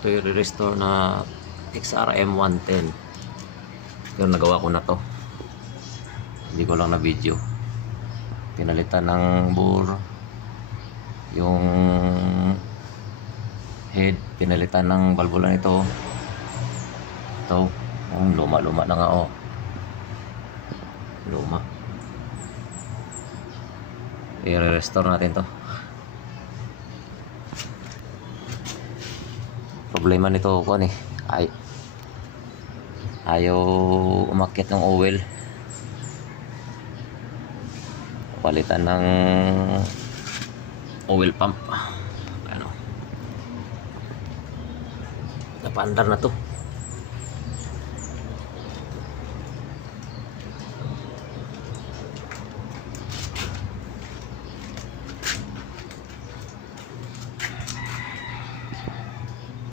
Ito yung restore na XRM 110. Yung nagawa ko na to, hindi ko lang na video. Pinalitan ng bore, yung head pinalitan ng balbula nito. Ito luma na nga, oh, luma. I-restore natin to. Problema nito ko ayaw umakyat ng oil. Palitan ng oil pump. Ano, napaandar na to.